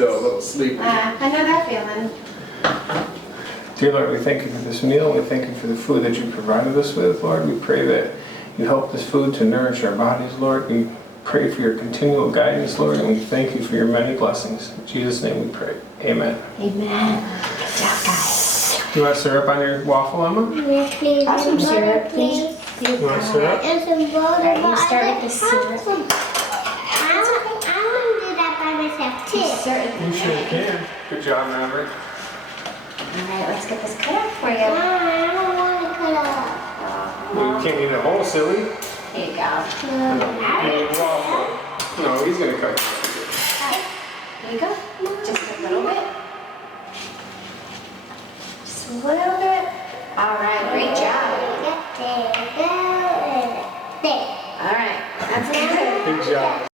still a little sleepy. I know that feeling. Dear Lord, we thank you for this meal. We thank you for the food that you provided us with, Lord. We pray that you help this food to nourish our bodies, Lord. We pray for your continual guidance, Lord, and we thank you for your many blessings. In Jesus' name we pray. Amen. Amen. Good job, guys. Do you want syrup on your waffle, Emma? Yes, please. Have some syrup, please. You want syrup? And some water. Alright, you start with the syrup. I want to do that by myself too. Certainly. You sure can. Good job, Maverick. Alright, let's get this cut up for you. I don't want to cut up. Well, you can't eat a whole, silly. Here you go. You need a waffle. No, he's going to cut you. Here you go. Just a little bit. Just a little bit. Alright, great job. There. Alright, that's good. Good job.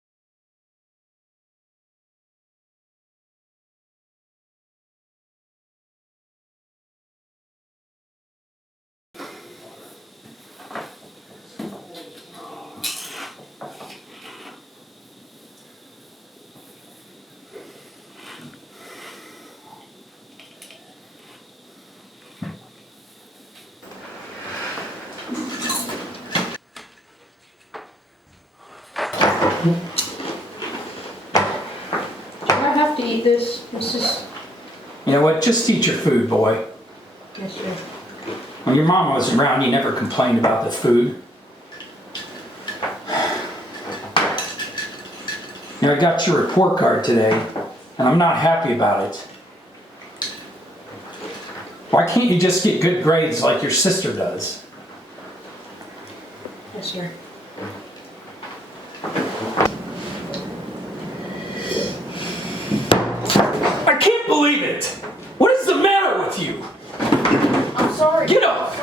Do I have to eat this? This is... You know what? Just eat your food, boy. Yes, sir. When your mom was around, you never complained about the food. You know, I got your report card today, and I'm not happy about it. Why can't you just get good grades like your sister does? Yes, sir. I can't believe it! What is the matter with you? I'm sorry. Get up!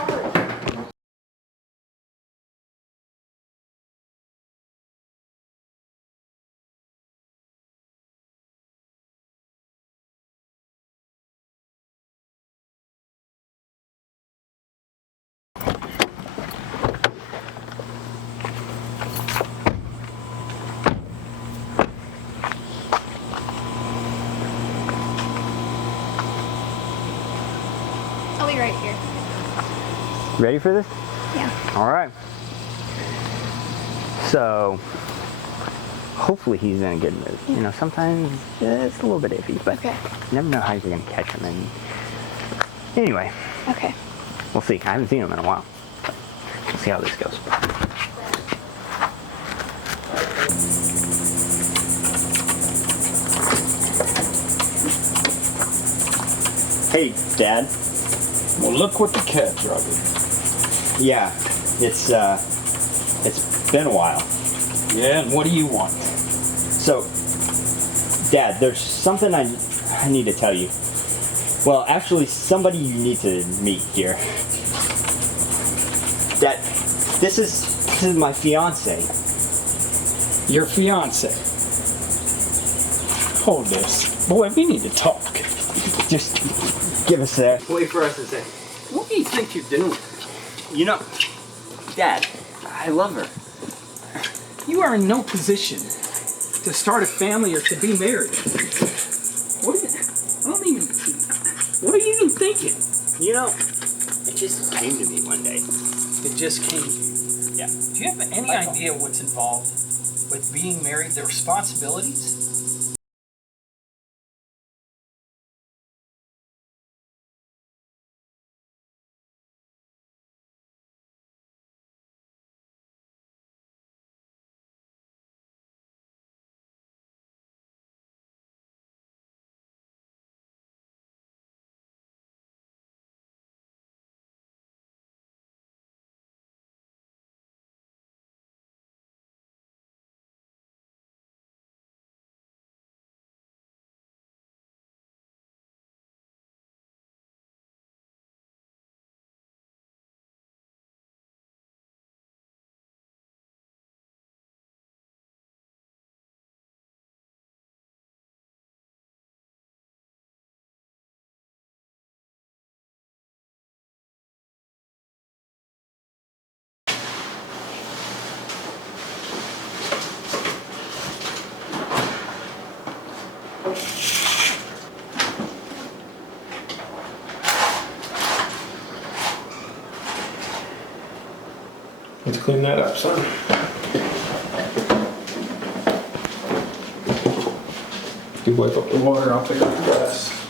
I'll be right here. Ready for this? Yeah. All right. So, hopefully he's in a good mood. You know, sometimes it's a little bit iffy, but Okay. you never know how you're going to catch him. And anyway, Okay. we'll see. I haven't seen him in a while. But we'll see how this goes. Hey, Dad. Well, look what the cat brought me. Yeah, it's been a while. Yeah, and what do you want? So, Dad, there's something I need to tell you. Well, actually, somebody you need to meet here. Dad, this is my fiance. Your fiance. Hold this. Boy, we need to talk. Just give us a wait for us to say. What do you think you're doing? You know, Dad, I love her. You are in no position to start a family or to be married. What are you even thinking? You know, it just came to me one day. It just came to you. Yeah. Do you have any idea what's involved with being married, the responsibilities? Let's clean that up, son. You wipe up the water, I'll take out the grass.